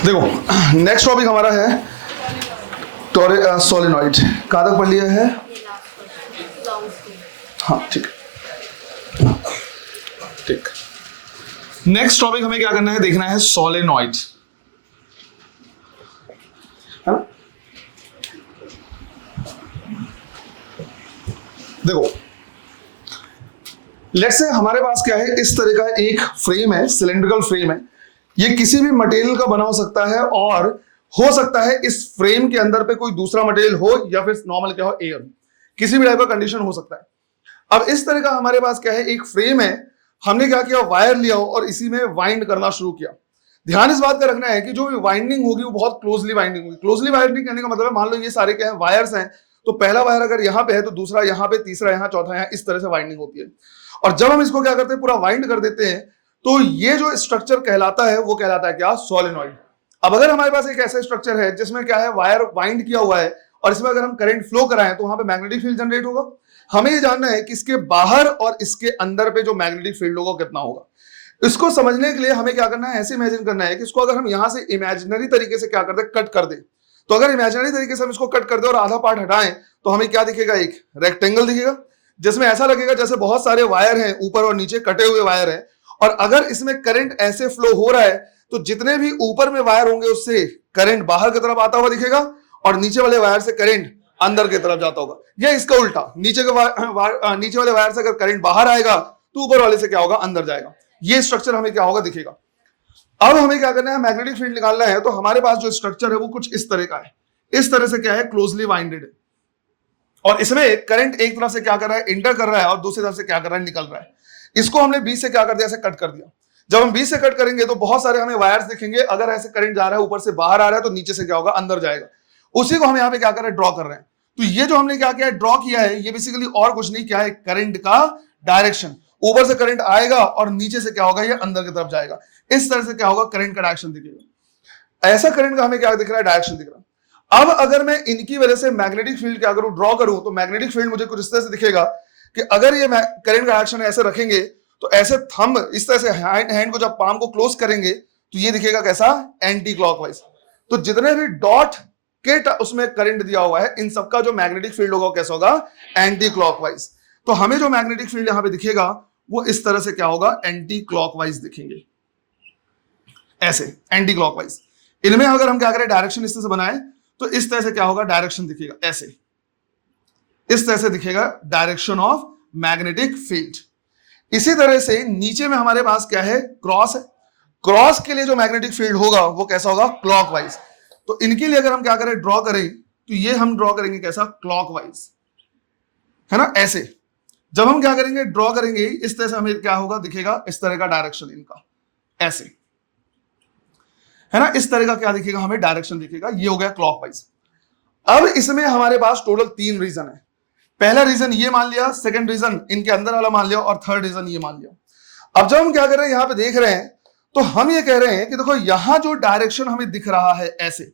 देखो next topic हमारा है सोलेनॉइड। कहाँ तक पढ़ लिया है? हाँ ठीक ठीक। नेक्स्ट टॉपिक हमें क्या करना है, देखना है सोलेनॉइड, है ना। देखो लेट्स से हमारे पास क्या है, इस तरह का एक फ्रेम है, सिलेंड्रिकल फ्रेम है। ये किसी भी मटेरियल का बना हो सकता है और हो सकता है इस फ्रेम के अंदर पे कोई दूसरा मटेरियल हो या फिर नॉर्मल क्या हो, एयर, किसी भी टाइप का कंडीशन हो सकता है। अब इस तरह का हमारे पास क्या है, एक फ्रेम है, हमने क्या किया, वायर लिया और इसी में वाइंड करना शुरू किया। ध्यान इस बात का रखना है कि जो वाइंडिंग होगी वो बहुत क्लोजली वाइंडिंग होगी। क्लोजली वाइंडिंग करने का मतलब है, मान लो ये सारे क्या है, वायर्स हैं, तो पहला वायर अगर यहाँ पे है तो दूसरा यहाँ पे, तीसरा यहाँ, चौथा यहाँ, इस तरह से वाइंडिंग होती है। और जब हम इसको क्या करते हैं, पूरा वाइंड कर देते हैं, तो ये जो स्ट्रक्चर कहलाता है वो कहलाता है क्या, सोलेनॉइड। अब अगर हमारे पास एक ऐसा स्ट्रक्चर है जिसमें क्या है, वायर वाइंड किया हुआ है और इसमें अगर हम करंट फ्लो कराएं तो वहां पे मैग्नेटिक फील्ड जनरेट होगा। हमें ये जानना है कि इसके बाहर और इसके अंदर पे जो मैग्नेटिक फील्ड होगा कितना होगा। इसको समझने के लिए हमें क्या करना है, ऐसे इमेजिन करना है कि इसको अगर हम यहां से इमेजिनरी तरीके से क्या कर दे, कट कर दे। तो अगर इमेजिनरी तरीके से हम इसको कट कर दे और आधा पार्ट हटाएं तो हमें क्या दिखेगा, एक रेक्टेंगल दिखेगा जिसमें ऐसा लगेगा जैसे बहुत सारे वायर हैं, ऊपर और नीचे कटे हुए वायर हैं। और अगर इसमें करंट ऐसे फ्लो हो रहा है तो जितने भी ऊपर में वायर होंगे उससे करंट बाहर की तरफ आता हुआ दिखेगा और नीचे वाले वायर से करंट अंदर की तरफ जाता होगा। या इसका उल्टा, नीचे वाले वायर से अगर करंट बाहर आएगा तो ऊपर वाले से क्या होगा, अंदर जाएगा। ये स्ट्रक्चर हमें क्या होगा, दिखेगा। अब हमें क्या करना है, मैग्नेटिक फील्ड निकालना है। तो हमारे पास जो स्ट्रक्चर है वो कुछ इस तरह का है। इस तरह से क्या है, क्लोजली वाइंडेड है और इसमें करंट एक तरफ से क्या कर रहा है, इंटर कर रहा है और दूसरी तरफ से क्या कर रहा है, निकल रहा है। इसको हमने बीच से क्या कर दिया, ऐसे कट कर दिया। जब हम बीच से कट करेंगे तो बहुत सारे हमें वायर्स दिखेंगे। अगर ऐसे करंट जा रहा है, ऊपर से बाहर आ रहा है, तो नीचे से क्या होगा, अंदर जाएगा। उसी को हम यहाँ पे क्या कर रहे हैं, ड्रॉ कर रहे हैं। तो ये जो हमने क्या किया है, ड्रॉ किया है, ये बेसिकली और कुछ नहीं, क्या है, करंट का डायरेक्शन। ऊपर से करंट आएगा और नीचे से क्या होगा, ये अंदर की तरफ जाएगा। इस तरह से क्या होगा, करंट का डायरेक्शन दिखेगा। ऐसा करंट का हमें क्या दिख रहा है, डायरेक्शन दिख रहा है। अब अगर मैं इनकी वजह से मैग्नेटिक फील्ड क्या करूं, ड्रॉ करूं, तो मैग्नेटिक फील्ड मुझे कुछ इस तरह से दिखेगा कि अगर ये करंट का डायरेक्शन ऐसे रखेंगे तो ऐसे थंब इस तरह से हैंड को जब पाम को क्लोज करेंगे तो ये दिखेगा कैसा, एंटी क्लॉकवाइज। तो जितने भी डॉट के उसमें करंट दिया हुआ है, इन सबका जो मैग्नेटिक फील्ड होगा कैसा होगा, एंटी क्लॉकवाइज। तो हमें जो मैग्नेटिक फील्ड यहां पे दिखेगा वो इस तरह से क्या होगा, एंटी क्लॉकवाइज दिखेंगे, ऐसे एंटी क्लॉकवाइज। इनमें अगर हम क्या करें, डायरेक्शन इस तरह से बनाए तो इस तरह से क्या होगा, डायरेक्शन दिखेगा, ऐसे इस तरह से दिखेगा डायरेक्शन ऑफ मैग्नेटिक फील्ड। इसी तरह से नीचे में हमारे पास क्या है, क्रॉस है। क्रॉस के लिए जो मैग्नेटिक फील्ड होगा वो कैसा होगा, क्लॉकवाइज। तो इनके लिए अगर हम क्या करें, ड्रॉ करें, तो ये हम ड्रॉ करेंगे कैसा, क्लॉकवाइज, है ना, ऐसे। जब हम क्या करेंगे, ड्रॉ करेंगे, इस तरह से हमें क्या होगा, दिखेगा इस तरह का डायरेक्शन इनका, ऐसे, है ना। इस तरह का क्या दिखेगा, हमें डायरेक्शन दिखेगा। ये हो गया क्लॉकवाइज। अब इसमें हमारे पास टोटल 3 रीजन है। पहला रीजन ये मान लिया, सेकंड रीजन इनके अंदर वाला मान लिया और थर्ड रीजन ये मान लिया। अब जब हम क्या कर रहे हैं, यहां पे देख रहे हैं, तो हम ये कह रहे हैं कि देखो यहां जो डायरेक्शन हमें दिख रहा है ऐसे,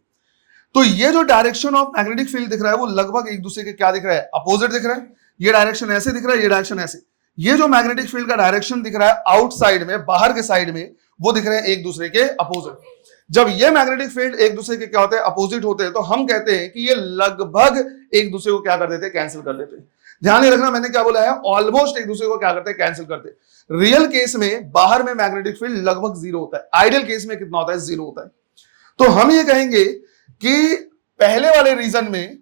तो ये जो डायरेक्शन ऑफ मैग्नेटिक फील्ड दिख रहा है वो लगभग एक दूसरे के क्या दिख रहा है, अपोजिट दिख रहा है। ये डायरेक्शन ऐसे दिख रहा है, ये डायरेक्शन ऐसे। ये जो मैग्नेटिक फील्ड का डायरेक्शन दिख रहा है आउटसाइड में, बाहर के साइड में, वो दिख रहे हैं एक दूसरे के अपोजिट। जब ये मैग्नेटिक फील्ड एक दूसरे के क्या होते हैं, अपोजिट होते हैं, तो हम कहते हैं कि ये लगभग एक दूसरे को क्या कर देते हैं, कैंसिल कर देते हैं। ध्यान नहीं रखना, मैंने क्या बोला है, ऑलमोस्ट एक दूसरे को क्या करते हैं, कैंसिल करते हैं। रियल केस में बाहर में मैग्नेटिक फील्ड लगभग 0 होता है, आइडियल केस में कितना होता है, 0 होता है। तो हम ये कहेंगे कि पहले वाले रीजन में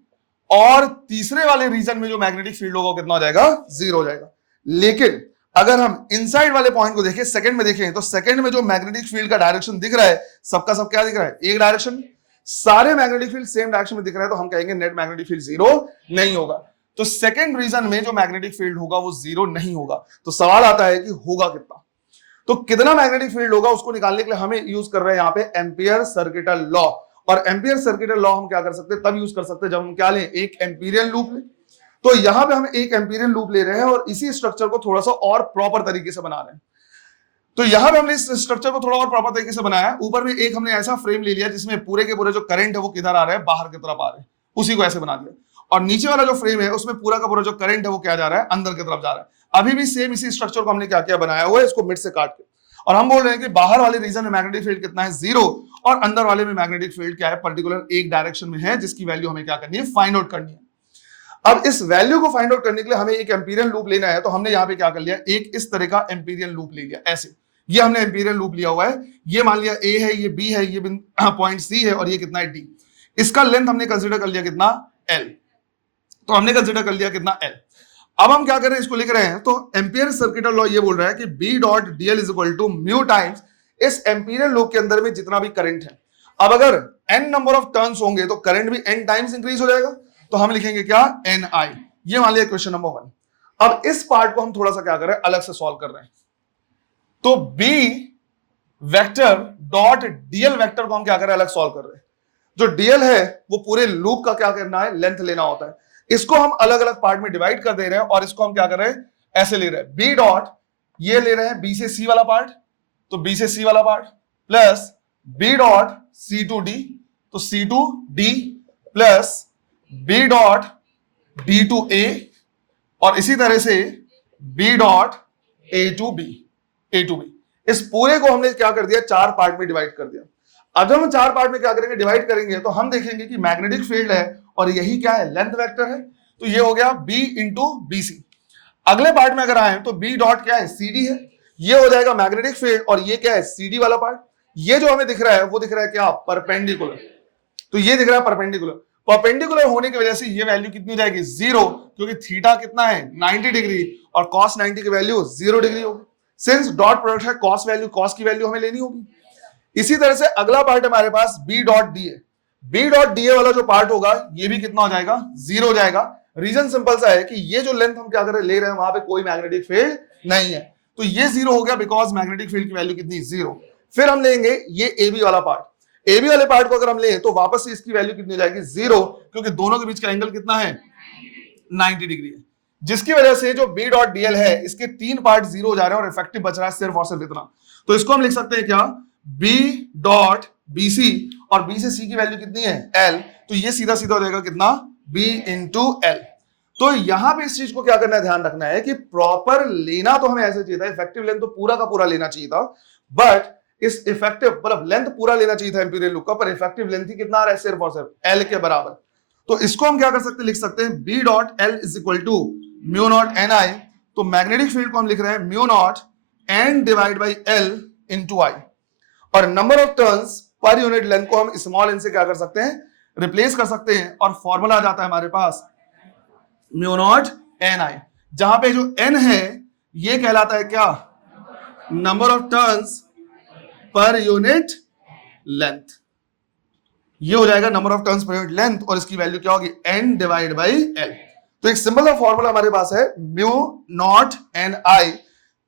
और तीसरे वाले रीजन में जो मैग्नेटिक फील्ड होगा कितना हो जाएगा, 0 हो जाएगा। लेकिन अगर हम इनसाइड वाले पॉइंट को देखें, सेकंड में देखें, तो सेकंड में जो मैग्नेटिक फील्ड का डायरेक्शन दिख रहा है, सबका सब क्या दिख रहा है, एक डायरेक्शन। सारे मैग्नेटिक फील्ड सेम डायरेक्शन में दिख रहा है, तो हम कहेंगे नेट मैग्नेटिक फील्ड 0 नहीं होगा। तो सेकंड रीजन में जो मैग्नेटिक फील्ड होगा वो 0 नहीं होगा। तो सवाल आता है कि होगा कितना। तो कितना मैग्नेटिक फील्ड होगा उसको निकालने के लिए हमें यूज कर रहे हैं यहाँ पे एम्पियर सर्किटल लॉ। और एम्पियर सर्किटल लॉ हम क्या कर सकते हैं, तब यूज कर सकते हैं जब हम क्या लें, एक एम्पीरियल लूप लें। तो यहां पे हम एक एम्पीरियल लूप ले रहे हैं और इसी स्ट्रक्चर को थोड़ा सा और प्रॉपर तरीके से बना रहे हैं। तो यहां पे हमने इस स्ट्रक्चर को थोड़ा और प्रॉपर तरीके से बनाया। ऊपर में एक हमने ऐसा फ्रेम ले लिया जिसमें पूरे के पूरे जो करंट है वो किधर आ रहा है, बाहर की तरफ आ रहे हैं, उसी को ऐसे बना दिया। और नीचे वाला जो फ्रेम है उसमें पूरा का पूरा जो करंट है वो क्या जा रहा है, अंदर की तरफ जा रहा है। अभी भी सेम इसी स्ट्रक्चर को हमने क्या किया, बनाया हुआ है, इसको मिड से काट के। और हम बोल रहे हैं कि बाहर वाले रीजन में मैग्नेटिक फील्ड कितना है 0 और अंदर वाले में मैग्नेटिक फील्ड क्या है पर्टिकुलर एक डायरेक्शन में है जिसकी वैल्यू हमें क्या करनी है फाइंड आउट करनी है। अब इस वैल्यू को फाइंड आउट करने के लिए हमें एक एम्पीरियल लूप लेना है, तो हमने यहां पे क्या कर लिया एक इस तरह का एम्पीरियल लूप ले लिया ऐसे, ये हमने एम्पीरियल लूप लिया हुआ है, ये मान लिया A है, ये B है, ये पॉइंट C है और ये कितना है D। इसका लेंथ हमने कंसीडर कर लिया कितना L, तो हमने कंसीडर कर लिया कितना L। अब हम क्या कर रहे हैं इसको लिख रहे हैं, तो एम्पियर सर्किटल लॉ ये बोल रहा है कि B dot DL is equal to mu times इस एम्पीरियल लूप के अंदर में जितना भी करंट है। अब अगर n नंबर ऑफ टर्न्स होंगे तो करंट भी n टाइम्स इंक्रीज हो जाएगा, तो हम लिखेंगे क्या NI। ये मान लिया क्वेश्चन नंबर 1। अब इस पार्ट को हम थोड़ा सा क्या कर रहे हैं अलग से सॉल्व कर रहे हैं, तो B vector dot DL vector को हम क्या कर रहे हैं अलग सॉल्व कर रहे हैं। जो DL है वो पूरे लूप का क्या करना है लेंथ लेना होता है, इसको हम अलग अलग पार्ट में डिवाइड कर दे रहे हैं और इसको हम क्या कर रहे हैं ऐसे ले रहे हैं। B डॉट ये ले रहे हैं B से C वाला पार्ट, तो B से C वाला part plus B dot C to D, तो C to D plus B dot D to A और इसी तरह से B dot A to B, A to B। इस पूरे को हमने क्या कर दिया चार पार्ट में डिवाइड कर दिया। अब जब हम चार पार्ट में क्या करेंगे डिवाइड करेंगे तो हम देखेंगे कि मैग्नेटिक फील्ड है और यही क्या है लेंथ वेक्टर है, तो ये हो गया B इंटू BC। अगले पार्ट में अगर आए तो B डॉट क्या है CD है, ये हो जाएगा मैग्नेटिक फील्ड और ये क्या है CD वाला पार्ट। ये जो हमें दिख रहा है वो दिख रहा है क्या परपेंडिकुलर, तो ये दिख रहा है परपेंडिकुलर। परपेंडिकुलर होने की वजह से ये वैल्यू कितनी हो जाएगी 0, क्योंकि थीटा कितना है 90 डिग्री और cos 90 की वैल्यू 0 डिग्री होगी। सिंस डॉट प्रोडक्ट है cos की वैल्यू हमें लेनी होगी। इसी तरह से अगला पार्ट हमारे पास B डॉट D है, B डॉट DA वाला जो पार्ट होगा ये भी कितना हो जाएगा 0 हो जाएगा। रीजन सिंपल सा है कि ये जो लेंथ हम क्या कर रहे ले रहे हैं वहां पे कोई मैग्नेटिक फील्ड नहीं है, तो ये 0 हो गया बिकॉज मैग्नेटिक फील्ड की वैल्यू कितनी 0। फिर हम लेंगे ये AB वाला पार्ट, AB वाले पार्ट को अगर हम लें तो वापस से इसकी वैल्यू कितनी हो जाएगी 0, क्योंकि दोनों के बीच का एंगल कितना है 90 डिग्री है, जिसकी वजह से जो B डॉट DL है इसके तीन पार्ट 0 हो जा रहे हैं और इफेक्टिव बच रहा है सिर्फ और सिर्फ इतना। तो इसको हम लिख सकते हैं क्या B डॉट BC और B से C की वैल्यू कितनी है L, तो ये सीधा सीधा हो जाएगा कितना B इंटू L। तो यहां पे इस चीज को क्या करना है ध्यान रखना है कि प्रॉपर लेना तो हमें ऐसे चाहिए था, इफेक्टिव लेंथ तो पूरा का पूरा लेना चाहिए था, बट इस इफेक्टिव मतलब लेंथ पूरा लेना चाहिए था एम्पीरियल लूप का, पर इफेक्टिव लेंथ ही कितना आ रहा है सिर्फ और सिर्फ L के बराबर। तो इसको हम क्या कर सकते हैं लिख सकते हैं B dot L is equal to mu naught NI, तो मैग्नेटिक फील्ड को हम लिख रहे हैं mu naught N divide by L into I, और नंबर ऑफ टर्न्स पर यूनिट लेंथ को हम स्मॉल n से क्या कर सकते हैं रिप्लेस कर सकते हैं, और फॉर्मूला आ जाता है हमारे पास म्यू नॉट NI, जहां पे जो n है ये कहलाता है क्या नंबर ऑफ टर्न्स पर यूनिट लेंथ, ये हो जाएगा नंबर ऑफ टर्न्स पर यूनिट लेंथ और इसकी वैल्यू क्या होगी n डिवाइड बाई L। तो एक सिंपल सा फॉर्मूला हमारे पास है म्यू नॉट NI।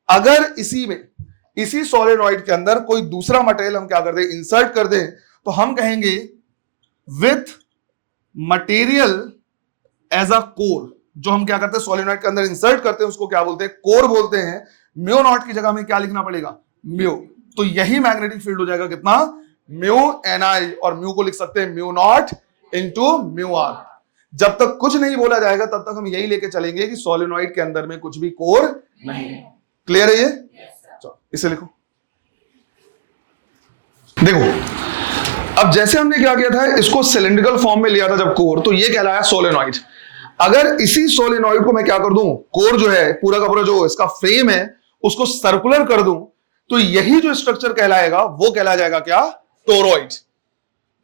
अगर इसी सोलेनॉइड के अंदर कोई दूसरा मटेरियल हम क्या कर दें इंसर्ट कर दें तो हम कहेंगे with material as a core. जो हम क्या करते हैं सोलेनॉइड के अंदर इंसर्ट करते हैं उसको क्या बोलते हैं कोर बोलते हैं। म्यू नॉट की जगह हमें क्या लिखना पड़ेगा म्यू, तो यही मैग्नेटिक फील्ड हो जाएगा कितना म्यू NI, और म्यू को लिख सकते हैं mu not into mu R। जब तक कुछ नहीं बोला जाएगा तब तक हम यही लेके चलेंगे कि सोलेनॉइड के अंदर में कुछ भी कोर नहीं है। क्लियर है ये? चलो इसे लिखो। देखो अब जैसे हमने क्या किया था इसको सिलिंड्रिकल फॉर्म में लिया था जब कोर, तो ये कहलाया सोलेनॉइड। अगर इसी सोलेनॉइड को मैं क्या कर दूं कोर जो है पूरा का पूरा जो इसका फ्रेम है उसको सर्कुलर कर दूं तो यही जो स्ट्रक्चर कहलाएगा वो कहलाया जाएगा क्या टोरॉइड।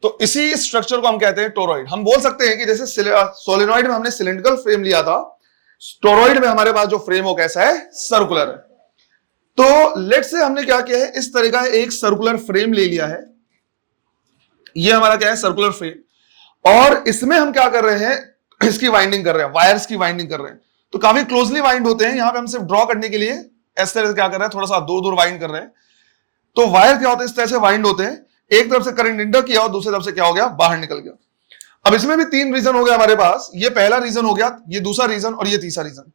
तो इसी स्ट्रक्चर को हम कहते हैं टोरॉइड। हम बोल सकते हैं कि जैसे सोलेनॉइड में हमने सिलिंड्रिकल फ्रेम लिया था, टोरॉइड में हमारे पास जो फ्रेम हो कैसा है सर्कुलर है। तो लेट्स से हमने क्या किया है इस तरह का एक सर्कुलर फ्रेम ले लिया है, ये हमारा क्या है सर्कुलर फ्रेम, और इसमें हम क्या कर रहे हैं इसकी वाइंडिंग कर रहे हैं, वायर्स की वाइंडिंग कर रहे हैं। तो काफी क्लोजली वाइंड होते हैं, यहां पे हम सिर्फ ड्रॉ करने के लिए इस तरह से क्या कर रहे हैं थोड़ा सा दूर दूर वाइंड कर रहे हैं। तो वायर क्या होता है इस तरह से वाइंड होते हैं, एक तरफ से करंट इंटर किया और दूसरी तरफ से क्या हो गया बाहर निकल गया। अब इसमें भी तीन रीजन हो गया हमारे पास, ये पहला रीजन हो गया, ये दूसरा रीजन और ये तीसरा रीजन।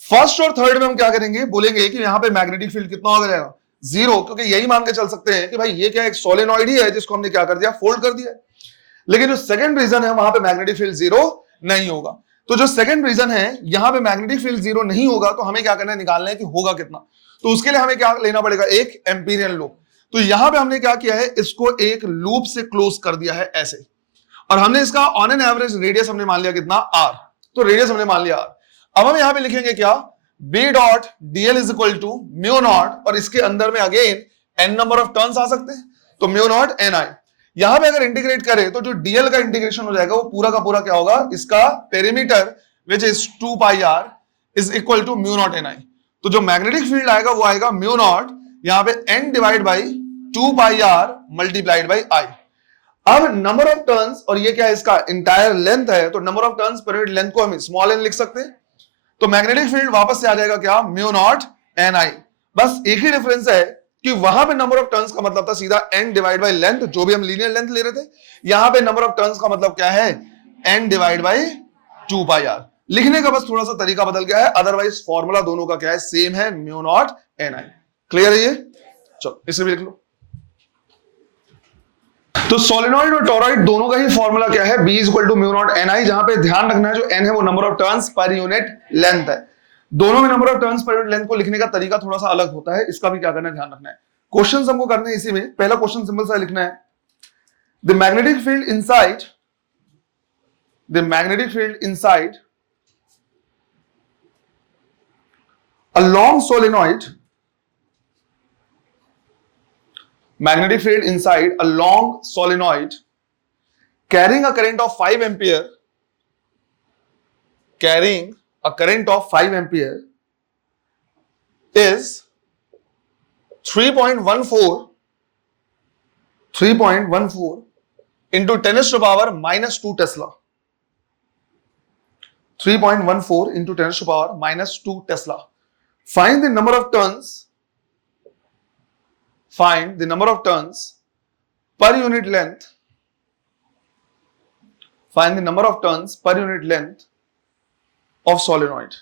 फर्स्ट और थर्ड में हम क्या करेंगे बोलेंगे कि यहां पे मैग्नेटिक फील्ड कितना हो जाएगा 0, क्योंकि यही मान के चल सकते हैं कि भाई ये क्या एक सोलेनॉइड ही है जिसको हमने क्या कर दिया फोल्ड कर दिया। लेकिन जो सेकंड रीजन है वहां पे मैग्नेटिक फील्ड 0 नहीं होगा। तो जो सेकंड रीजन है यहां पे मैग्नेटिक फील्ड 0 नहीं होगा तो हमें क्या करना है निकालना है कि होगा कितना। तो उसके लिए हमें क्या लेना पड़ेगा, एक एम्पीरियल लूप। तो यहां पे हमने क्या किया है, इसको एक लूप से क्लोज कर दिया है ऐसे, और हमने इसका ऑन एन एवरेज रेडियस हमने मान लिया कितना, आर। तो रेडियस हमने मान लिया आर। अब हम यहां पे लिखेंगे क्या, B dot DL is equal to mu not, और इसके अंदर में again N number of turns आ सकते हैं, तो म्यू नॉट एन आई। यहां पे अगर इंटीग्रेट करें तो जो डीएल का इंटीग्रेशन हो जाएगा वो पूरा का पूरा क्या होगा, इसका perimeter which is 2 pi r is equal to mu not N I. तो जो मैग्नेटिक फील्ड आएगा वो आएगा म्यू नॉट, यहां पे N divide by 2 pi R multiplied by I. अब नंबर ऑफ टर्न्स, और ये क्या है, इसका इंटायर लेंथ है, तो नंबर ऑफ टर्न्स पर यूनिट लेंथ को हम स्मॉल एन लिख सकते हैं। तो मैग्नेटिक फील्ड वापस से आ जाएगा क्या, म्यू नॉट एन आई। बस एक ही डिफरेंस है कि वहां पे नंबर ऑफ टर्न्स का मतलब था सीधा n डिवाइड बाई लेंथ, जो भी हम लीनियर लेंथ ले रहे थे। यहां पे नंबर ऑफ टर्न्स का मतलब क्या है, n divide by 2 pi R. लिखने का बस थोड़ा सा तरीका बदल गया है, अदरवाइज फॉर्मूला दोनों का क्या है, सेम है, mu not N I. Clear है ये? चलो इसे भी लिख लो। तो सोलेनॉइड और टोरॉइड दोनों का ही फॉर्मूला क्या है, B equal to mu not N I, जहां पे ध्यान रखना है जो n है वो नंबर ऑफ टर्न्स पर यूनिट लेंथ है। दोनों में नंबर ऑफ टर्न्स पर यूनिट लेंथ को लिखने का तरीका थोड़ा सा अलग होता है, इसका भी क्या करना है, ध्यान रखना है। क्वेश्चन हमको करने हैं इसी में। पहला क्वेश्चन सिंपल सा लिखना है, the magnetic field inside a long solenoid, magnetic field inside a long solenoid carrying a current of 5 ampere, is 3.14 into 10 to the power minus 2 Tesla. 3.14 into 10 to the power minus 2 Tesla. Find the number of turns per unit length. Find the number of turns per unit length of solenoid.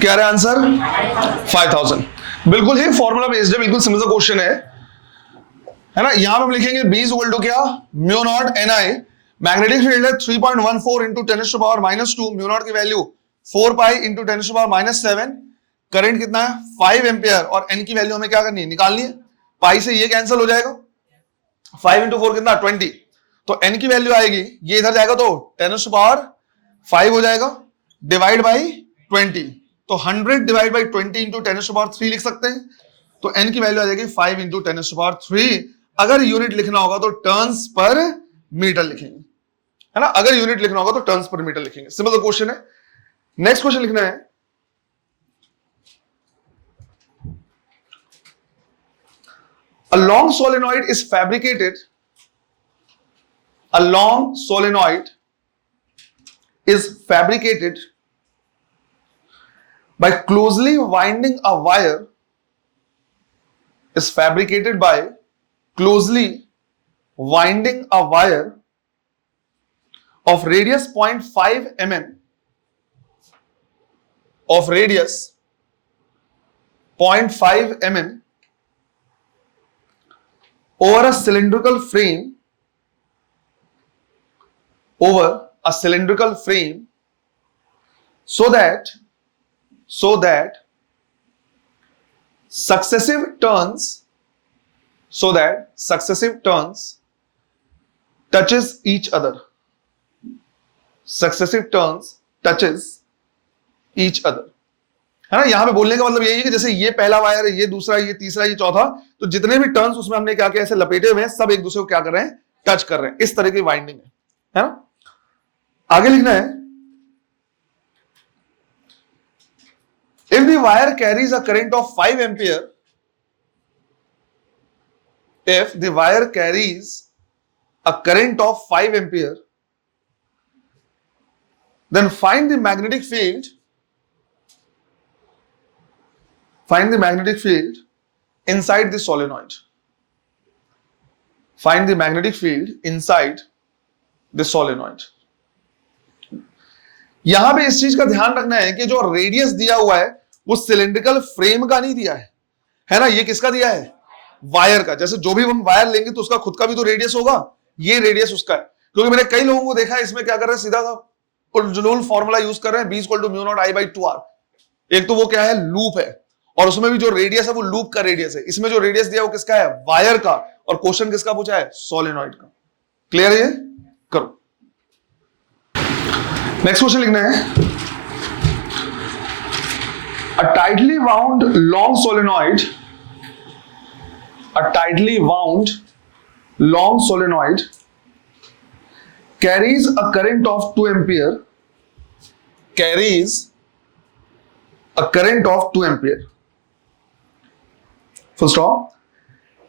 क्या है answer, 5000। बिल्कुल ही formula based है, बिल्कुल simple सा question है ना। यहां पे हम लिखेंगे B इज इक्वल टू क्या, mu not N I. Magnetic field है 3.14 into 10 to power minus 2, mu not की value 4 pi into 10 to power minus 7, current कितना है 5 एम्पियर, और एन की वैल्यू हमें क्या करनी है, निकालनी है। पाई से ये कैंसिल हो जाएगा, 5 इंटू 4 कितना 20, तो एन की वैल्यू आएगी, ये इधर जाएगा तो 10 टू पावर 5 हो जाएगा, डिवाइड बाई 20, तो 100 divide by 20 into 10 to power 3 लिख सकते हैं। तो n की वैल्यू आ जाएगी 5 इंटू 10 टू पावर 3। अगर यूनिट लिखना होगा तो टर्न्स पर मीटर लिखेंगे, है ना। अगर यूनिट लिखना होगा तो टर्न्स पर मीटर लिखेंगे। सिंपल सा क्वेश्चन है। नेक्स्ट क्वेश्चन लिखना है, a long solenoid is fabricated by closely winding a wire, is fabricated by closely winding a wire of radius 0.5 mm, of radius 0.5 mm over a cylindrical frame, so that successive turns touches each other. है ना। यहां पे बोलने का मतलब यही है कि जैसे ये पहला वायर है, ये दूसरा, ये तीसरा, ये चौथा, तो जितने भी टर्न्स उसमें हमने क्या किया, ऐसे लपेटे हुए हैं, सब एक दूसरे को क्या कर रहे हैं, टच कर रहे हैं। इस तरह की वाइंडिंग है ना। आगे लिखना है, if the wire carries a current of 5 ampere, then find the magnetic field inside the solenoid. Find the magnetic field inside the solenoid. यहां पे इस चीज का ध्यान रखना है कि जो रेडियस दिया हुआ है वो सिलेंड्रिकल फ्रेम का नहीं दिया है ना, ये किसका दिया है, वायर का। जैसे जो भी हम वायर लेंगे तो उसका खुद का भी तो रेडियस होगा, ये रेडियस उसका है। क्योंकि मैंने कई लोगों को देखा है इसमें क्या कर रहे हैं, सीधा जुलूल फॉर्मूला यूज कर रहे हैं, B = mu naught I by 2R। एक तो वो क्या है, लूप है, और उसमें भी जो रेडियस है वो लूप का रेडियस है। इसमें जो रेडियस दिया वो किसका है, वायर का, और क्वेश्चन किसका पूछा है, सोलेनॉइड का। क्लियर है ये, करो। नेक्स्ट क्वेश्चन लिखना है, a tightly wound long solenoid carries a current of 2 ampere, full stop.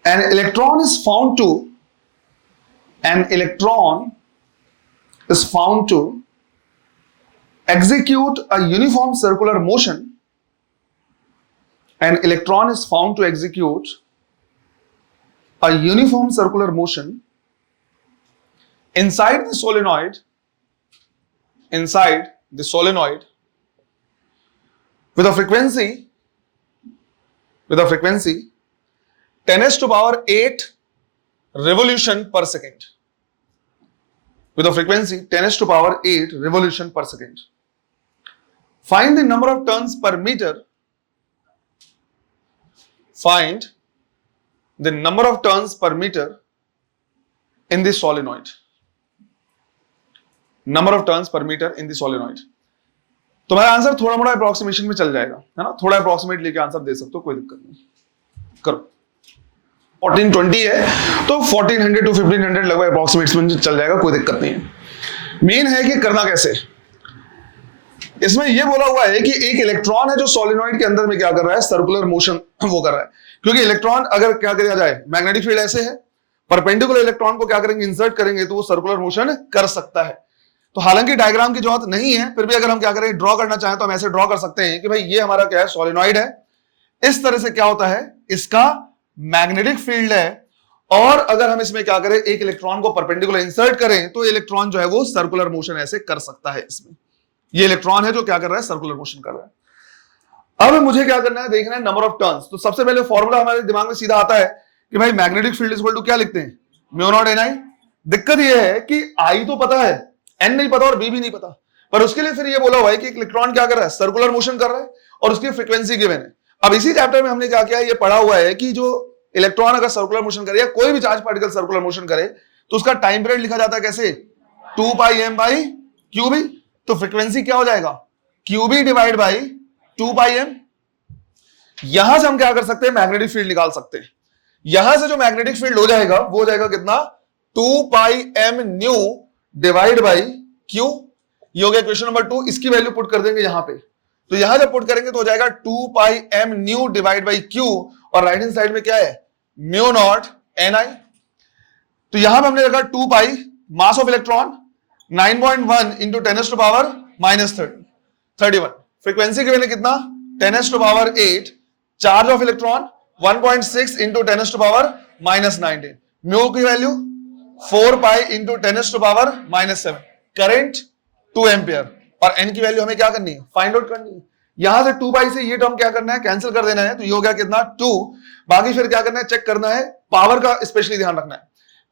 An electron is found to execute a uniform circular motion. An electron is found to execute a uniform circular motion inside the solenoid with a frequency 10⁻⁸ revolution per second. With a frequency 10⁸ revolution per second. Find the number of turns per meter. Find the number of turns per meter in the solenoid. Number of turns per meter in the solenoid. तुम्हारा answer थोड़ा मोड़ा approximation में चल जाएगा, है ना, थोड़ा approximate लेके आंसर दे सकते हो, कोई दिक्कत नहीं। करो, 1420 है तो 1400 to 1500 लगभग अप्रोक्सीमेट में चल जाएगा, कोई दिक्कत नहीं है। मेन है कि करना कैसे। इसमें यह बोला हुआ है कि एक इलेक्ट्रॉन है जो सोलेनॉइड के अंदर में क्या कर रहा है, सर्कुलर मोशन वो कर रहा है। क्योंकि इलेक्ट्रॉन अगर क्या किया जाए, मैग्नेटिक फील्ड ऐसे है, परपेंडिकुलर इलेक्ट्रॉन को क्या करेंगे, इंसर्ट करेंगे तो वो सर्कुलर मोशन कर सकता है। तो हालांकि डायग्राम की जरूरत नहीं है, फिर भी अगर हम क्या करें, ड्रॉ करना चाहें तो हम ऐसे ड्रॉ कर सकते हैं कि भाई ये हमारा क्या है, सोलेनॉइड है। इस तरह से क्या होता है, इसका मैग्नेटिक फील्ड है, और अगर हम इसमें क्या करें, एक इलेक्ट्रॉन को परपेंडिकुलर इंसर्ट करें तो इलेक्ट्रॉन जो है वो सर्कुलर मोशन ऐसे कर सकता है। इसमें ये इलेक्ट्रॉन है जो क्या कर रहा है, सर्कुलर मोशन कर रहा है। अब मुझे क्या करना है, देखना है नंबर ऑफ टर्न्स। तो सबसे पहले फॉर्मूला हमारे दिमाग में सीधा आता है कि भाई मैग्नेटिक फील्ड इक्वल टू क्या लिखते हैं, म्यू नॉट NI। दिक्कत यह है कि I तो पता है, N नहीं पता और B भी नहीं पता, पर उसके लिए फिर ये बोला हुआ है कि एक इलेक्ट्रॉन क्या कर रहा है, सर्कुलर मोशन कर रहा है, और उसकी फ्रीक्वेंसी गिवन है। अब इसी चैप्टर में हमने क्या किया, ये पढ़ा हुआ है कि जो इलेक्ट्रॉन अगर सर्कुलर मोशन करे या कोई भी चार्ज पार्टिकल सर्कुलर मोशन करे तो उसका टाइम पीरियड लिखा जाता है कैसे, 2πm/qb। तो फ्रीक्वेंसी क्या हो जाएगा, qb डिवाइड बाई 2πm। यहां से हम क्या कर सकते हैं, मैग्नेटिक फील्ड निकाल सकते हैं। यहां से जो मैग्नेटिक फील्ड हो जाएगा वो हो जाएगा कितना, 2πm nu divide by q। ये हो गया क्वेश्चन नंबर 2। इसकी वैल्यू पुट कर देंगे यहां पे, तो यहां जब पुट करेंगे तो हो जाएगा 2πm nu divide by q, और राइट हैंड साइड में क्या है, म्यू नॉट NI। तो यहां पे हमने रखा 2π, mass of electron 9.1 into 10⁻⁻31। Frequency के कितना, 10⁸, charge of electron 1.6 into 10⁻⁻19, mu की वैल्यू 4π इंटू 10⁻⁻7, करंट 2 एम्पियर, और n की वैल्यू हमें क्या करनी है, फाइंड आउट करनी है। यहां से 2π से ये टर्म क्या करना है, कैंसिल कर देना है, तो ये हो गया कितना, 2। बाकी फिर क्या करना है, चेक करना है, पावर का स्पेशली ध्यान रखना है।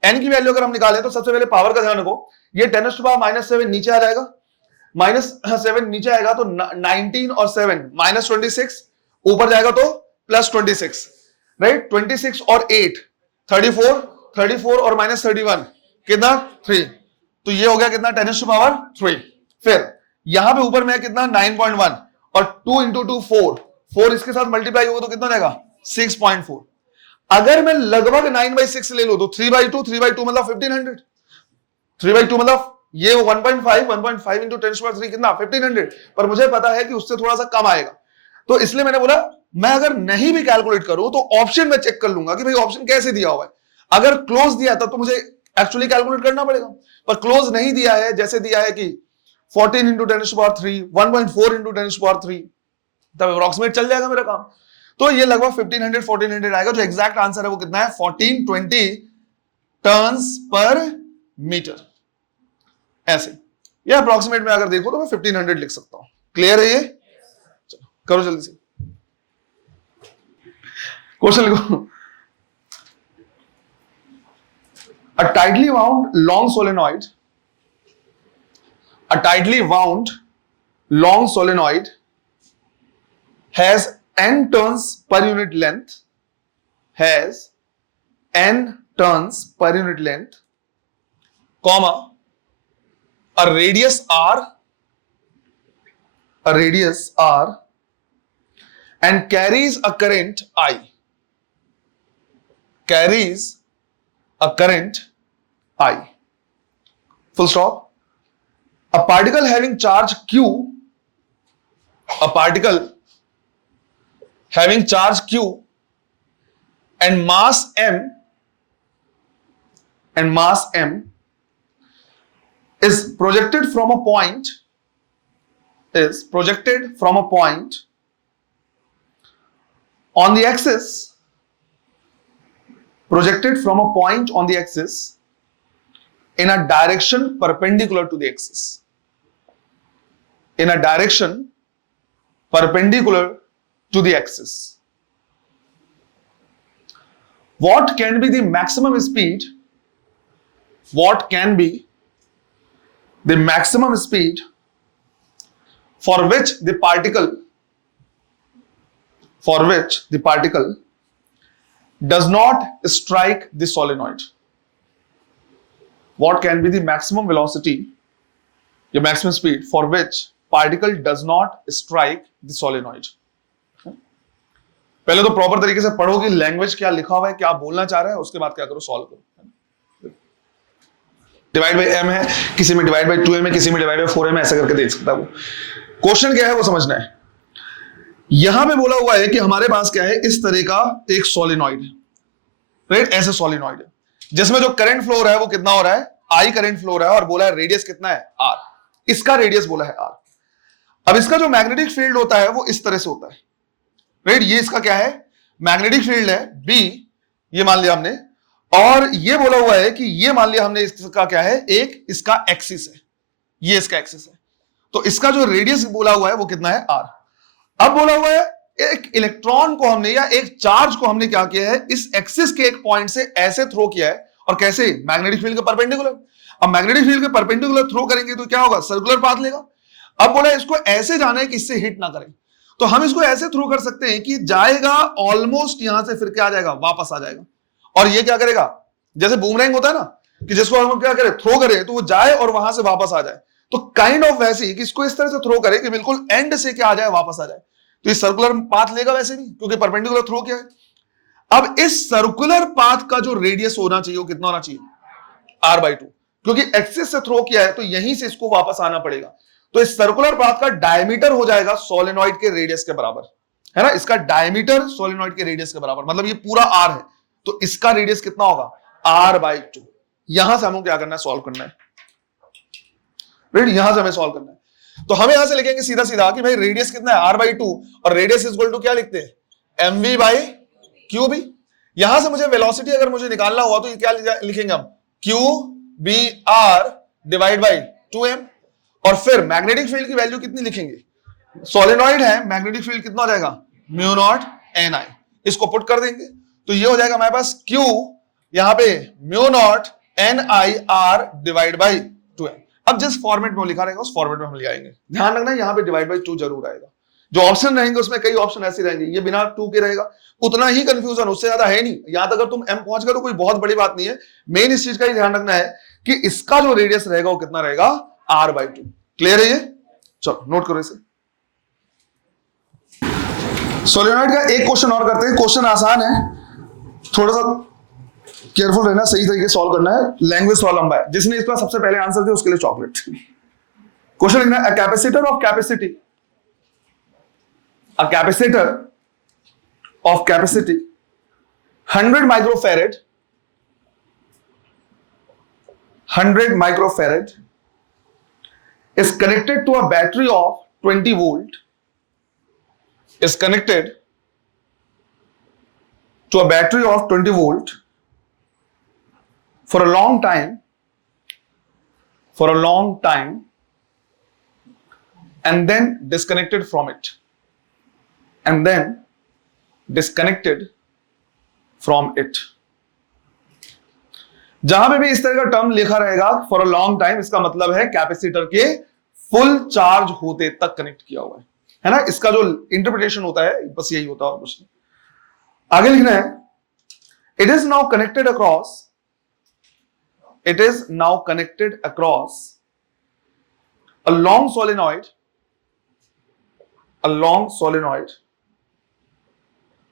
n की वैल्यू अगर हम निकालें तो सबसे पहले पावर का ध्यान रखो, ये 10⁻⁻7 नीचे आ जाएगा, -7 नीचे आएगा तो 19 और 7 -26, ऊपर जाएगा तो +26, राइट। 26 और 8 34 और -31 कितना, 3। तो ये हो गया कितना, 10⁻3। फिर यहां पे ऊपर में कितना, 9.1, और 2 इंटू 2 4 इसके साथ मल्टीप्लाई होगा तो कितना रहेगा, 6.4। अगर मैं लगभग 9/6 ले लो तो 3/2 मतलब 1500, 3/2 मतलब ये 1.5 इंटू 10⁻³ कितना, 1500। पर मुझे पता है कि उससे थोड़ा सा कम आएगा, तो इसलिए मैंने बोला मैं अगर नहीं भी कैलकुलेट करूं तो ऑप्शन में चेक कर लूंगा कि भाई ऑप्शन कैसे दिया हुआ है। अगर क्लोज दिया था तो मुझे एक्चुअली कैलकुलेट करना पड़ेगा, पर क्लोज नहीं दिया है, जैसे दिया है कि 14 इंटू 10⁻3, 1.4 इंटू 10⁻3, तब अप्रोक्सीमेट चल जाएगा मेरा काम। तो ये लगभग 1400 आएगा। जो एग्जैक्ट आंसर है वो कितना है, 1420 टर्न्स पर मीटर। ऐसे या अप्रोक्सीमेट में अगर देखो तो मैं 1500 लिख सकता हूं। क्लियर है ये? चलो करो जल्दी से क्वेश्चन लिखो। A tightly wound long solenoid, a tightly wound long solenoid has n turns per unit length, has n turns per unit length, comma, a radius r, and carries a current I, carries a current I. Full stop. A particle having charge Q, a particle having charge Q and mass m, is projected from a point, on the axis, projected from a point on the axis in a direction perpendicular to the axis, in a direction perpendicular to the axis. What can be the maximum speed? What can be the maximum speed for which the particle does not strike the solenoid? What can be the maximum velocity, the maximum speed for which particle does not strike the solenoid? पहले तो proper तरीके से पढ़ो कि language क्या लिखा हुआ है, क्या बोलना चाह रहा है, उसके बाद क्या करो, सॉल्व करो। डिवाइड बाय m है, किसी में डिवाइड बाय 2m है, किसी में डिवाइड बाय 4m है, ऐसा करके देख सकता है। वो क्वेश्चन क्या है वो समझना है। यहां पे बोला हुआ है कि हमारे पास क्या है, इस तरह का एक सोलिनॉइड है, राइट? ऐसे सोलिनॉइड है जिसमें जो करंट फ्लो हो रहा है वो कितना हो रहा है, आई करंट फ्लो हो रहा है, और बोला है रेडियस कितना है, आर। इसका रेडियस बोला है आर। अब इसका जो मैग्नेटिक फील्ड होता है वो इस तरह से होता है, राइट? ये इसका क्या है, मैग्नेटिक फील्ड है बी, ये मान लिया हमने, और ये बोला हुआ है कि ये मान लिया हमने इसका क्या है, एक इसका एक्सिस है, ये इसका एक्सिस है। तो इसका जो रेडियस बोला हुआ है वो कितना है, आर। अब बोला हुआ है एक इलेक्ट्रॉन को हमने या एक चार्ज को हमने क्या किया है, इस एक्सिस के एक पॉइंट से ऐसे थ्रो किया है, और कैसे, मैग्नेटिक फील्ड के परपेंडिकुलर। अब मैग्नेटिक फील्ड के परपेंडिकुलर थ्रो करेंगे तो क्या होगा, सर्कुलर पाथ लेगा। अब बोला इसको ऐसे जाना है कि इससे हिट ना करे, तो हम इसको ऐसे थ्रो कर सकते हैं कि जाएगा ऑलमोस्ट यहां से, फिर क्या आ जाएगा, वापस आ जाएगा। और ये क्या करेगा, जैसे बूमरैंग होता है ना, कि जिसको हम क्या करें, थ्रो करें तो वो जाए और वहां से वापस आ जाए, तो काइंड ऑफ वैसे ही कि इसको इस तरह से थ्रो करे कि बिल्कुल एंड से क्या आ जाए, वापस आ जाए। तो ये सर्कुलर पाथ लेगा वैसे भी, क्योंकि परपेंडिकुलर थ्रो किया है। अब इस सर्कुलर पाथ का जो रेडियस होना चाहिए वो कितना होना चाहिए, r/2, क्योंकि एक्सिस से थ्रो किया है तो यहीं से इसको वापस आना पड़ेगा। तो इस सर्कुलर पाथ का डायमीटर हो जाएगा सोलेनॉइड के रेडियस के बराबर, है ना? इसका डायमीटर सोलेनॉइड के रेडियस के बराबर, मतलब ये पूरा r है, तो इसका रेडियस कितना होगा, r/2। यहां से हमें क्या करना है, सॉल्व करना है, राइट? यहां से हमें सॉल्व करना है। तो हम यहां से लिखेंगे सीधा सीधा कि भाई रेडियस कितना है, r/2, और रेडियस इज इक्वल टू क्या लिखते हैं, mv/qb। यहां से मुझे वेलोसिटी अगर मुझे निकालना हुआ तो ये क्या लिखेंगे हम, qbr डिवाइड बाई 2m। और फिर मैग्नेटिक फील्ड की वैल्यू कितनी लिखेंगे, सोलेनॉइड है, मैग्नेटिक फील्ड कितना हो जाएगा, μ0 ni। इसको पुट कर देंगे तो ये हो जाएगा हमारे पास q, यहां पे μ0 nir डिवाइड बाई 2m। अब जिस फॉर्मेट में लिखा रहेगा उस फॉर्मेट में हम ले आएंगे। ध्यान रखना यहाँ पे डिवाइड बाई 2 जरूर आएगा। जो ऑप्शन रहेंगे उसमें कई ऑप्शन ऐसे रहेंगे, ये बिना 2 के रहेगा, उतना ही कंफ्यूजन, उससे ज्यादा है नहीं। यहां तक अगर तुम m पहुंच गए तो कोई बहुत बड़ी बात नहीं है। मेन इस चीज का ही ध्यान रखना है कि इसका जो रेडियस रहेगा वो कितना रहेगा, r/2। क्लियर है ये? चलो नोट करो इसे। सोलेनॉइड का एक क्वेश्चन और करते हैं। क्वेश्चन आसान है, थोड़ा सा केयरफुल रहना, सही तरीके सॉल्व करना है। लैंग्वेज थोड़ा लंबा है, जिसने इसका सबसे पहले आंसर दिया उसके लिए चॉकलेट। क्वेश्चन लिखना है, a capacitor of capacity 100 microfarad is connected to a battery of 20 volt, is connected to a battery of 20 volt for a long time and then disconnected from it, and then disconnected from it. जहां पे भी इस तरह का term लिखा रहेगा for a long time, इसका मतलब है कैपेसिटर के फुल चार्ज होते तक कनेक्ट किया हुआ है ना। इसका जो इंटरप्रिटेशन होता है बस यही होता है और कुछ नहीं। आगे लिखना है, it is now connected across, it is now connected across a long solenoid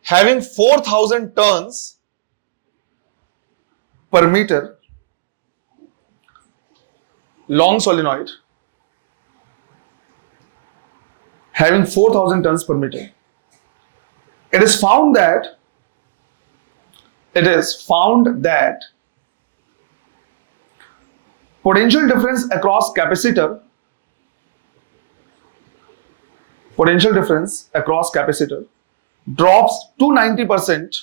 having 4000 turns per meter. Long solenoid having 4000 turns per meter. It is found that potential difference across capacitor drops to 90%,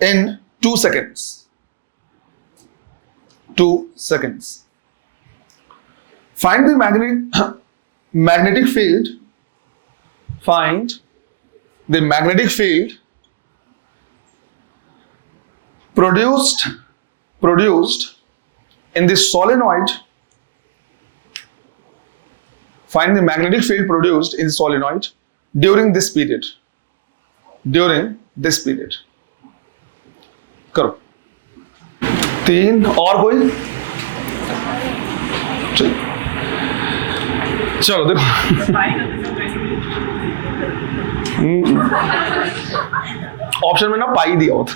in 2 seconds. 2 seconds. Find the magnetic field. Find the magnetic field produced in the solenoid. Find the magnetic field produced in the solenoid during this period. करो 3 और कोई, चलो देखो option में ना पाई दिया होता।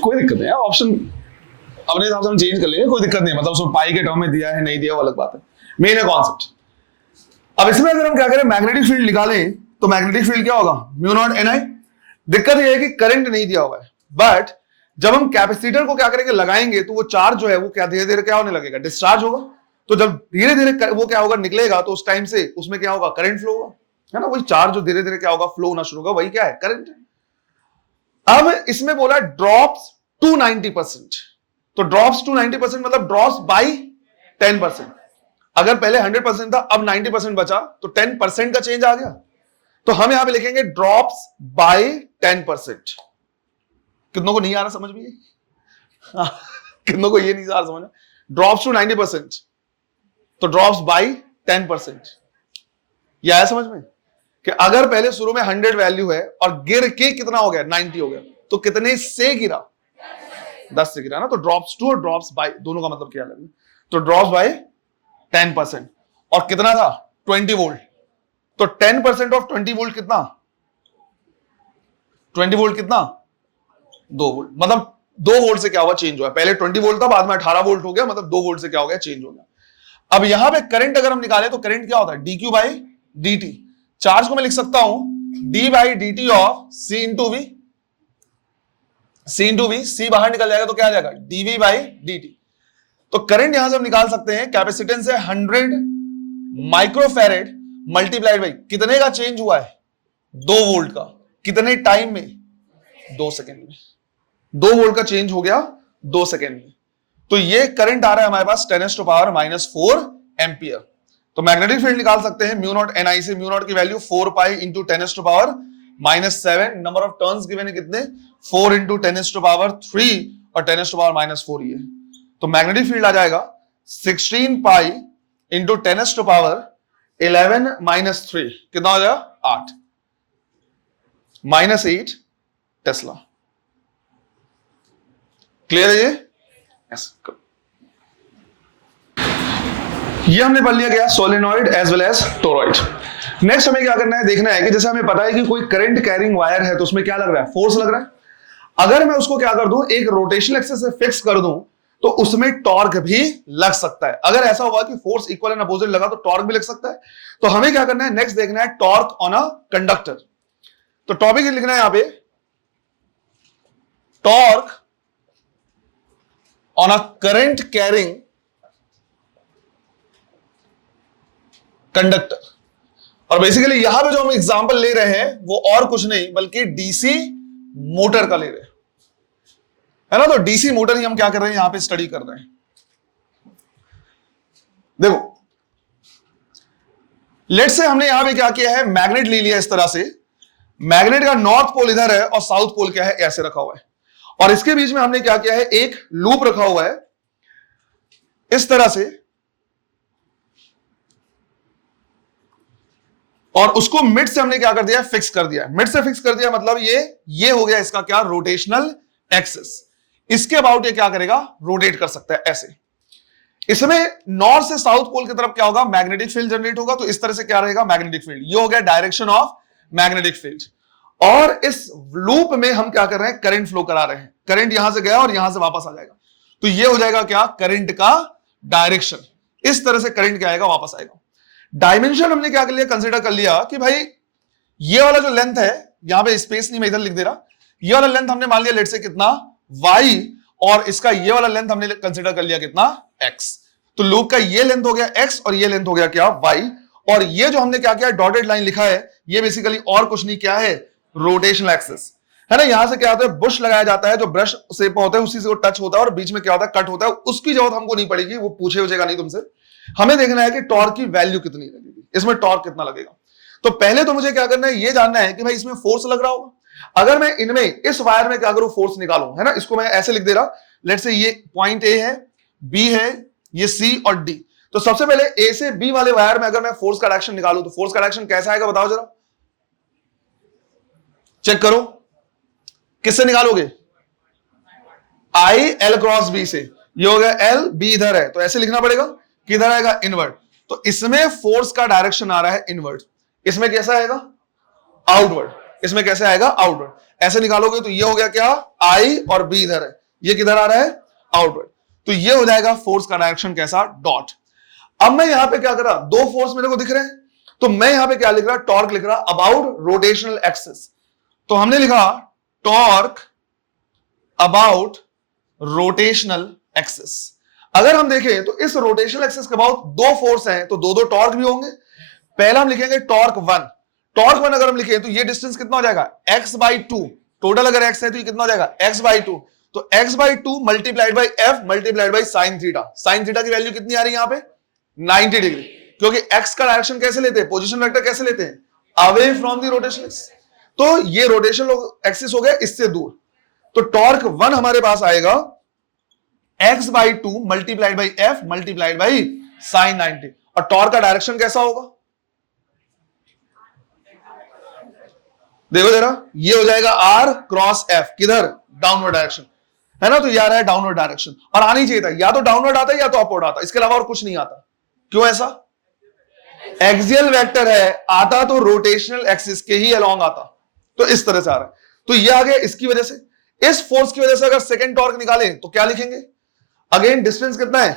कोई दिक्कत नहीं है, ऑप्शन अपने हिसाब से हम चेंज कर लेंगे, कोई दिक्कत नहीं है। मतलब उसमें पाई के टर्म में दिया है नहीं दिया वो अलग बात है, मेन है कॉन्सेप्ट। अब इसमें अगर हम क्या करें, मैग्नेटिक फील्ड निकालें तो मैग्नेटिक फील्ड क्या होगा, म्यू नॉट एन आई। दिक्कत यह है कि करंट नहीं दिया हुआ है, बट जब हम कैपेसिटर को क्या करेंगे, लगाएंगे तो वो चार्ज जो है वो क्या धीरे धीरे क्या होने लगेगा, डिस्चार्ज होगा। तो जब धीरे धीरे वो क्या होगा, निकलेगा, तो उस टाइम से उसमें क्या होगा, करंट फ्लो होगा, है ना। वही चार्ज जो धीरे धीरे क्या होगा, फ्लो होना शुरू होगा, वही क्या है, करंट। अब इसमें बोला ड्रॉप्स टू 90%, तो ड्रॉप्स टू 90% मतलब ड्रॉप्स बाई 10%। अगर पहले 100% था, अब 90% बचा, तो 10% का चेंज आ गया। तो हम यहां पे लिखेंगे ड्रॉप्स बाई 10%। कितनों को नहीं आ रहा समझ में, कितनों को ये नहीं आ रहा समझ में, ड्रॉप्स टू 90%, तो ड्रॉप्स बाई 10%। ये आया समझ में कि अगर पहले शुरू में 100 वैल्यू है और गिर के कितना हो गया, 90 हो गया, तो कितने से गिरा, 10 से गिरा ना। तो ड्रॉप्स टू और ड्रॉप्स बाई दोनों का मतलब क्या है, तो ड्रॉप्स बाई 10%। और कितना था, 20 वोल्ट, तो 10% ऑफ 20 वोल्ट कितना, 20 वोल्ट कितना, 2 वोल्ट। मतलब 2 वोल्ट से क्या हुआ, चेंज हुआ। पहले 20 वोल्ट था, बाद में 18 वोल्ट हो गया, मतलब 2 वोल्ट से क्या हो गया, चेंज हो गया। अब यहां पे करंट अगर हम निकाले तो करंट क्या होता है, dq बाई dt। चार्ज को मैं लिख सकता हूं d by dt of c into v, c बाहर निकल जाएगा तो क्या आ जाएगा, dv बाई dt। तो करंट यहां से हम निकाल सकते हैं, कैपेसिटेंस है 100 माइक्रोफैरेड मल्टीप्लाइड बाई कितने का चेंज हुआ है, 2 वोल्ट का। कितने टाइम में, 2 सेकेंड में। 2 वोल्ट का चेंज हो गया 2 सेकेंड में। तो ये करंट आ रहा है हमारे पास 10⁻⁻⁴ एम्पियर। तो मैग्नेटिक फील्ड निकाल सकते हैं म्यू नॉट एन आई से। म्यू नॉट की value 4 pi into 10⁻⁻⁷। Number of turns given है कितने, 4 इंटू 10⁻³ और 10⁻⁴ ये। तो मैग्नेटिक फील्ड आ जाएगा 16 पाई इंटू 10⁻11⁻³ कितना हो जाएगा, 8 -8 टेस्ला। क्लियर है ये, यस। ये हमने पढ़ लिया गया solenoid as well as toroid. Next हमें क्या करना है, देखना है कि जैसे हमें पता है कि कोई करंट कैरिंग वायर है तो उसमें क्या लग रहा है, फोर्स लग रहा है। अगर मैं उसको क्या कर दूं, एक रोटेशनल एक्सिस से फिक्स कर दूं, तो उसमें टॉर्क भी लग सकता है। अगर ऐसा हुआ कि फोर्स इक्वल एंड अपोजिट लगा तो टॉर्क भी लग सकता है। तो हमें क्या करना है, नेक्स्ट देखना है टॉर्क ऑन अ कंडक्टर। तो टॉपिक लिखना है यहां पे, torque on a current carrying conductor. और बेसिकली यहां पे जो हम एग्जांपल ले रहे हैं वो और कुछ नहीं बल्कि डीसी मोटर का ले रहे हैं, है ना। तो डीसी मोटर ही हम क्या कर रहे हैं यहां पे स्टडी कर रहे हैं। देखो लेट से हमने यहां पे क्या किया है, मैग्नेट ले लिया इस तरह से, मैग्नेट का नॉर्थ पोल इधर है और साउथ पोल क्या है ऐसे रखा हुआ है, और इसके बीच में हमने क्या किया है, एक लूप रखा हुआ है इस तरह से, और उसको मिड से हमने क्या कर दिया, फिक्स कर दिया। मिड से फिक्स कर दिया मतलब ये हो गया इसका क्या, रोटेशनल एक्सिस। इसके अबाउट ये क्या करेगा, रोटेट कर सकता है ऐसे। इसमें नॉर्थ से साउथ पोल की तरफ क्या होगा, मैग्नेटिक फील्ड जनरेट होगा, तो इस तरह से क्या रहेगा, मैग्नेटिक फील्ड। ये हो गया डायरेक्शन ऑफ मैग्नेटिक फील्ड। और इस लूप में हम क्या कर रहे हैं, करंट फ्लो करा रहे हैं। करंट यहां से गया और यहां से वापस आ जाएगा, तो ये हो जाएगा क्या, करंट का डायरेक्शन। इस तरह से करंट क्या आएगा, वापस आएगा। डायमेंशन हमने क्या कर लिया, कंसीडर कर लिया कि भाई ये वाला जो लेंथ है, यहां पे स्पेस नहीं मैं इधर लिख दे रहा, ये वाला लेंथ हमने मान लिया लेट से कितना, y, और इसका ये वाला लेंथ हमने कंसीडर कर लिया कितना, x। तो लूप का ये लेंथ हो गया x और ये लेंथ हो गया क्या, y। और ये जो हमने क्या किया, डॉटेड लाइन लिखा है, ये बेसिकली और कुछ नहीं क्या है, रोटेशनल एक्सिस, है ना। यहां से क्या होता है, बुश लगाया जाता है, जो ब्रश से होता है उसी से वो टच होता है और बीच में क्या होता है, कट होता है। उसकी जरूरत हमको नहीं पड़ेगी, वो पूछेगा नहीं तुमसे। हमें देखना है कि टॉर्क की वैल्यू कितनी लगेगी, इसमें टॉर्क कितना लगेगा। तो पहले तो मुझे क्या करना है, ये जानना है कि भाई इसमें फोर्स लग रहा होगा। अगर मैं इनमें इस वायर में क्या करूं, फोर्स निकालूं, है ना। इसको मैं ऐसे लिख दे रहा, लेट्स से ये पॉइंट ए है, बी है, ये सी और डी। तो सबसे पहले ए से बी वाले वायर में अगर मैं फोर्स का डायरेक्शन निकालूं तो फोर्स का डायरेक्शन कैसा आएगा, बताओ जरा, चेक करो। किससे निकालोगे, आई एल क्रॉस बी से। ये हो गया एल, बी इधर है, तो ऐसे लिखना पड़ेगा, किधर आएगा, इनवर्ड। तो इसमें फोर्स का डायरेक्शन आ रहा है इनवर्ड, इसमें कैसा आएगा, आउटवर्ड। इसमें कैसे आएगा, आउटवर्ड। ऐसे निकालोगे तो ये हो गया क्या, आई और बी इधर है, ये किधर आ रहा है, आउटवर्ड। तो ये हो जाएगा फोर्स का डायरेक्शन कैसा, डॉट। अब मैं यहां पे क्या कर रहा, दो फोर्स मेरे को दिख रहे हैं, तो मैं यहां पे क्या लिख रहा, टॉर्क लिख रहा अबाउट रोटेशनल एक्सिस। तो हमने लिखा टॉर्क अबाउट रोटेशनल एक्सिस। अगर हम देखें तो इस रोटेशनल एक्सिस के अबाउट दो फोर्स हैं, तो दो दो टॉर्क भी होंगे। पहला हम लिखेंगे टॉर्क वन। टॉर्क वन अगर हम लिखें तो ये डिस्टेंस कितना हो जाएगा, x/2। टोटल अगर x है तो ये कितना हो जाएगा, x/2। तो x/2 multiplied by f multiplied by sine theta. Sine theta की वैल्यू कितनी आ रही है यहां पे, 90 डिग्री, क्योंकि x का डायरेक्शन कैसे लेते हैं, पोजीशन वेक्टर कैसे लेते हैं, away from the rotational axis. तो ये रोटेशनल एक्सिस हो गया इससे दूर। तो टॉर्क वन हमारे पास आएगा x/2 multiplied by f multiplied by sine 90। और टॉर्क का डायरेक्शन कैसा होगा, देखो जरा, ये हो जाएगा r क्रॉस f, किधर, डाउनवर्ड डायरेक्शन, है ना। तो ये आ रहा है डाउनवर्ड डायरेक्शन, और आनी चाहिए था, या तो डाउनवर्ड आता है या तो अपवर्ड आता है, इसके अलावा और कुछ नहीं आता। क्यों ऐसा, एक्सियल वेक्टर है, आता तो रोटेशनल एक्सिस के ही अलोंग आता, तो इस तरह से आ रहा है। तो ये आ गया इसकी वजह से। इस फोर्स की वजह से अगर सेकंड टॉर्क निकालें तो क्या लिखेंगे, अगेन डिस्टेंस कितना है,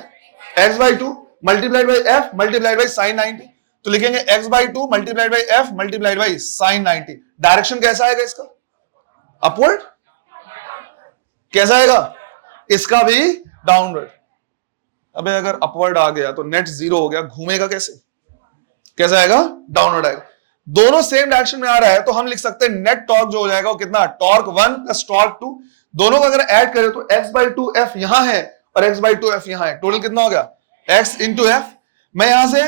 x/2 multiplied by f multiplied by sine 90। तो लिखेंगे x/2 multiplied by f multiplied by sine 90। Direction कैसा आएगा इसका, अपवर्ड। कैसा आएगा, इसका भी डाउनवर्ड। अबे अगर अपवर्ड आ गया तो नेट जीरो हो गया, घूमेगा कैसे, कैसा आएगा, डाउनवर्ड आएगा। दोनों सेम डायरेक्शन में आ रहा है, तो हम लिख सकते हैं नेट टॉर्क जो हो जाएगा वो कितना, टॉर्क 1 प्लस टॉर्क 2। दोनों को अगर ऐड करें तो x/2 f यहां है और x/2 f यहां है, टोटल कितना हो गया, x इंटू f। मैं यहां से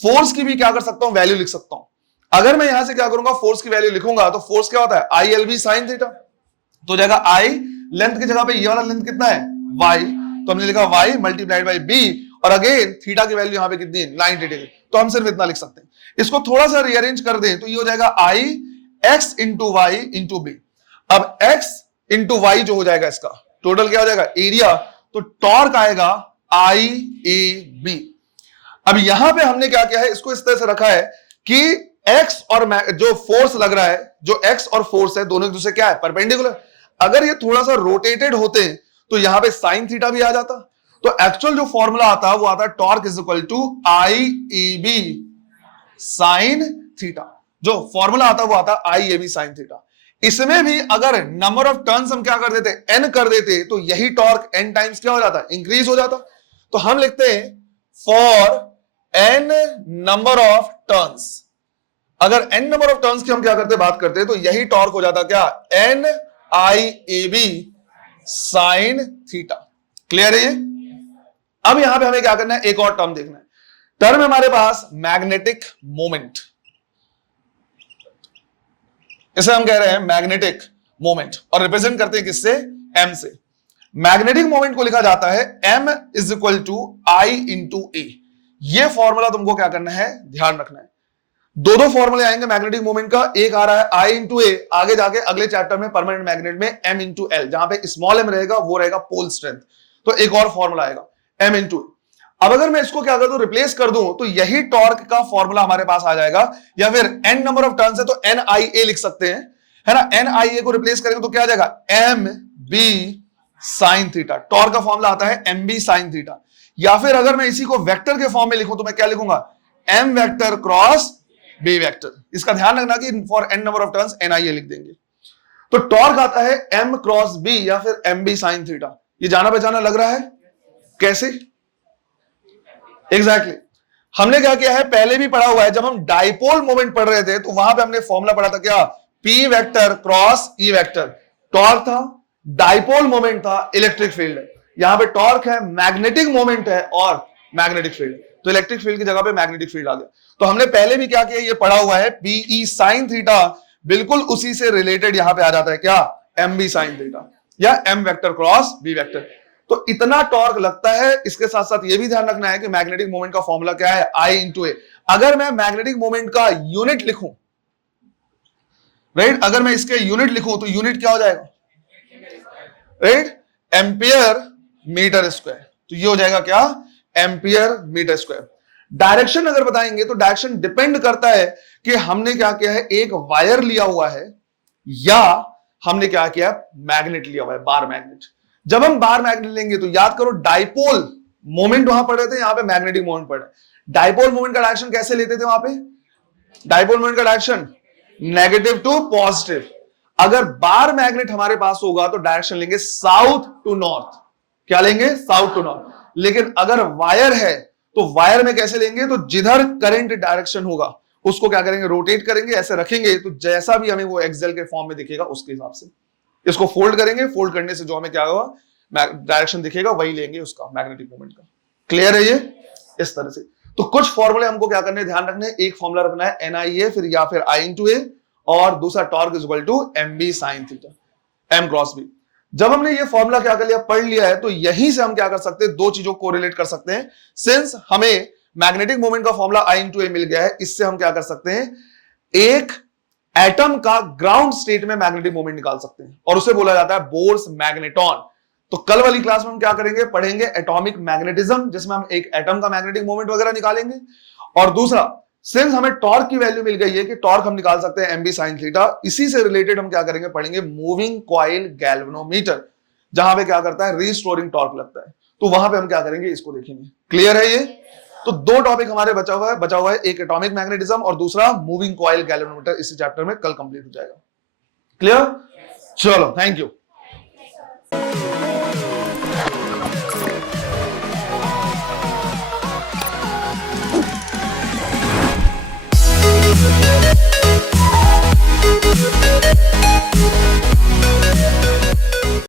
फोर्स की भी क्या कर सकता हूं, वैल्यू लिख सकता हूं। अगर मैं यहां से क्या करूंगा, फोर्स की वैल्यू लिखूंगा, तो फोर्स क्या होता है, ILB साइन थीटा। तो जाएगा I, लेंथ की जगह पे ये वाला लेंथ कितना है, y, तो हमने लिखा y मल्टीप्लाइड बाई b, और अगेन थीटा की वैल्यू यहां पे कितनी है, 90 डिग्री। तो हम सिर्फ इतना लिख सकते हैं। इसको थोड़ा सा रीअरेंज कर दें तो ये हो जाएगा I x into y into B. अब x इंटू वाई जो हो जाएगा, इसका टोटल क्या हो जाएगा, एरिया। तो टॉर्क आएगा IAB। अब यहां पे हमने क्या किया है, इसको इस तरह से रखा है कि x और जो फोर्स लग रहा है, जो x और फोर्स है, दोनों एक दूसरे क्या है, परपेंडिकुलर। अगर ये थोड़ा सा रोटेटेड होते तो यहां पे साइन थीटा भी आ जाता। तो एक्चुअल जो फॉर्मूला आता है वो आता है torque is equal to IAB sine theta. जो फॉर्मूला आता है वो आता है IAB साइन थीटा। इसमें भी अगर नंबर ऑफ टर्न्स हम क्या कर देते, n कर देते, तो यही टॉर्क n टाइम्स क्या हो जाता, इंक्रीज हो जाता। तो हम लिखते हैं for n number of turns, अगर n नंबर ऑफ टर्न्स की हम क्या करते बात करते तो यही टॉर्क हो जाता क्या, N I A B sine theta. Clear है ये? अब यहां पे हमें क्या करना है, एक और टर्म देखना है। टर्म हमारे पास मैग्नेटिक मोमेंट, इसे हम कह रहे हैं मैग्नेटिक मोमेंट, और रिप्रेजेंट करते हैं किससे, m से। मैग्नेटिक मोमेंट को लिखा जाता है m is equal to I into A. ये फॉर्मूला तुमको क्या करना है, ध्यान रखना है। दो फॉर्मूले आएंगे मैग्नेटिक मोमेंट का, एक आ रहा है आई इंटू ए, आगे जाके अगले चैप्टर में परमानेंट मैग्नेट में m इंटू एल, जहां पे स्मॉल m रहेगा वो रहेगा पोल स्ट्रेंथ, तो एक और फॉर्मूला आएगा m इंटू। अब अगर मैं इसको क्या कर दूं, रिप्लेस कर दूं, तो यही टॉर्क का फॉर्मूला हमारे पास आ जाएगा, या फिर n नंबर ऑफ टर्न्स है तो एन आई ए लिख सकते हैं, है ना। एन आई ए को रिप्लेस करेंगे तो क्या आ जाएगा, M B sine theta. Torque का फॉर्मूला आता है एम बी साइन थीटा। या फिर अगर मैं इसी को वेक्टर के फॉर्म में लिखूं तो मैं क्या लिखूंगा, M vector cross B vector. इसका ध्यान रखना कि for N number of turns N I A लिख देंगे। तो टॉर्क आता है एम क्रॉस बी या फिर एम बी साइन थीटा। ये जाना पहचाना लग रहा है, कैसे? एग्जैक्टली हमने क्या किया है, पहले भी पढ़ा हुआ है, जब हम डाइपोल मोमेंट पढ़ रहे थे तो वहां पे हमने फॉर्मूला पढ़ा था क्या, P vector cross E vector. Torque था, डाइपोल मोमेंट था, इलेक्ट्रिक फील्ड है। यहां पे टॉर्क है, मैग्नेटिक मोमेंट है और मैग्नेटिक फील्ड, तो इलेक्ट्रिक फील्ड की जगह पे मैग्नेटिक फील्ड आ गया। तो हमने पहले भी क्या किया, ये पढ़ा हुआ है, पीई साइन थीटा, बिल्कुल उसी से रिलेटेड यहां पे आ जाता है क्या, एम बी साइन थीटा या M vector cross B vector. तो इतना टॉर्क लगता है। इसके साथ साथ ये भी ध्यान रखना है कि मैग्नेटिक मोमेंट का फॉर्मूला क्या है, आई इंटू ए। अगर मैं मैग्नेटिक मोमेंट का यूनिट लिखूं, राइट, अगर मैं इसके यूनिट लिखूं तो यूनिट क्या हो जाएगा, राइट, एम्पियर मीटर स्क्वायर। तो ये हो जाएगा क्या, एम्पियर मीटर स्क्वायर। डायरेक्शन अगर बताएंगे तो डायरेक्शन डिपेंड करता है कि हमने क्या किया है, एक वायर लिया हुआ है या हमने क्या किया, मैग्नेट लिया हुआ है, बार मैग्नेट। जब हम बार मैग्नेट लेंगे तो याद करो, डाइपोल मोमेंट वहां पढ़ रहे थे, यहां पे मैग्नेटिक मोमेंट पढ़ रहे। डाइपोल मोमेंट का डायरेक्शन कैसे लेते थे वहां पे, डाइपोल मोमेंट का डायरेक्शन नेगेटिव टू पॉजिटिव। अगर बार मैग्नेट हमारे पास होगा तो डायरेक्शन लेंगे साउथ टू नॉर्थ। क्या लेंगे, साउथ टू नॉर्थ। लेकिन अगर वायर है तो वायर में कैसे लेंगे, तो जिधर करंट डायरेक्शन होगा उसको क्या करेंगे, रोटेट करेंगे, ऐसे रखेंगे, तो जैसा भी हमें वो एक्सेल के फॉर्म में दिखेगा उसके हिसाब से इसको फोल्ड करेंगे। फोल्ड करने से जो हमें क्या होगा, डायरेक्शन दिखेगा, वही लेंगे उसका मैग्नेटिक मोमेंट का। क्लियर है ये? इस तरह से तो कुछ फॉर्मूले हमको क्या करने, ध्यान रखने। एक फॉर्मूला रखना है एन आई ए, फिर या फिर आई इंटू ए, और दूसरा torque is equal to M B sine theta, M cross B. जब हमने ये फॉर्मूला क्या कर लिया, पढ़ लिया है, तो यहीं से हम क्या कर सकते हैं, दो चीजों को रिलेट कर सकते हैं। सिंस हमें मैग्नेटिक मोमेंट का फॉर्मूला आई इंटू ए मिल गया है, इससे हम क्या कर सकते हैं, एक एटम का ग्राउंड स्टेट में मैग्नेटिक मोमेंट निकाल सकते हैं, और उसे बोला जाता है बोर्स मैग्नेटॉन। तो कल वाली क्लास में हम क्या करेंगे, पढ़ेंगे एटॉमिक मैग्नेटिज्म, जिसमें हम एक एटम का मैग्नेटिक मोमेंट वगैरह निकालेंगे। और दूसरा, सिंस हमें टॉर्क की वैल्यू मिल गई है कि टॉर्क हम निकाल सकते हैं एम बी साइन थीटा, इसी से रिलेटेड हम क्या करेंगे, पढ़ेंगे मूविंग कॉइल गैल्वेनोमीटर, जहां पे क्या करता है, रीस्टोरिंग टॉर्क लगता है। तो वहां पे हम क्या करेंगे, इसको देखेंगे। क्लियर है ये? तो दो टॉपिक हमारे बचा हुआ है, एक एटॉमिक मैग्नेटिज्म और दूसरा मूविंग कॉइल गैल्वेनोमीटर। इसी चैप्टर में कल कंप्लीट हो जाएगा। क्लियर? चलो, थैंक यू।